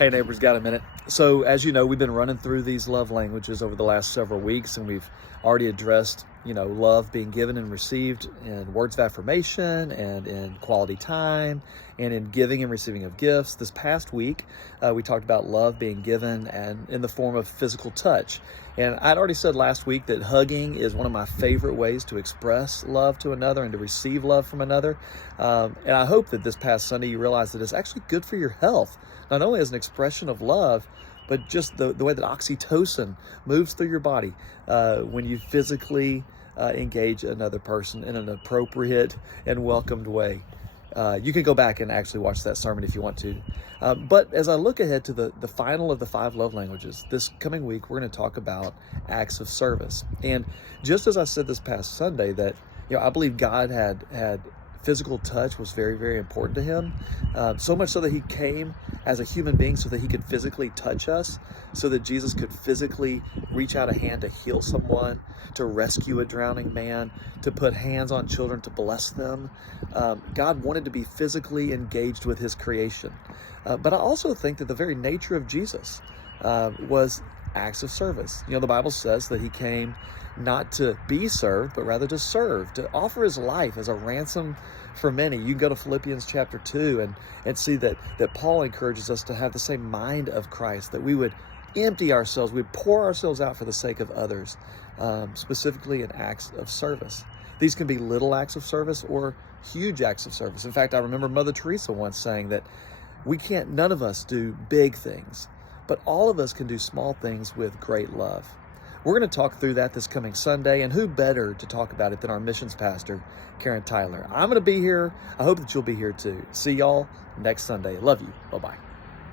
Hey neighbors, got a minute? So as you know, we've been running through these love languages over the last several weeks, and we've already addressed, love being given and received in words of affirmation and in quality time and in giving and receiving of gifts. This past week, we talked about love being given and in the form of physical touch. And I'd already said last week that hugging is one of my favorite ways to express love to another and to receive love from another. And I hope that this past Sunday you realized that it's actually good for your health, not only as an expression of love, but just the way that oxytocin moves through your body when you physically engage another person in an appropriate and welcomed way. You can go back and actually watch that sermon if you want to. But as I look ahead to the final of the 5 love languages, this coming week, we're going to talk about acts of service. And just as I said this past Sunday that, I believe God had physical touch was very, very important to him. So much so that he came as a human being so that he could physically touch us, so that Jesus could physically reach out a hand to heal someone, to rescue a drowning man, to put hands on children to bless them. God wanted to be physically engaged with his creation. But I also think that the very nature of Jesus was acts of service. The Bible says that he came not to be served, but rather to serve, to offer his life as a ransom for many. You can go to Philippians chapter 2 and see that Paul encourages us to have the same mind of Christ, that we would empty ourselves, we'd pour ourselves out for the sake of others, specifically in acts of service. These can be little acts of service or huge acts of service. In fact, I remember Mother Teresa once saying that none of us do big things, but all of us can do small things with great love. We're going to talk through that this coming Sunday, and who better to talk about it than our missions pastor, Karen Tyler. I'm going to be here. I hope that you'll be here too. See y'all next Sunday. Love you. Bye-bye.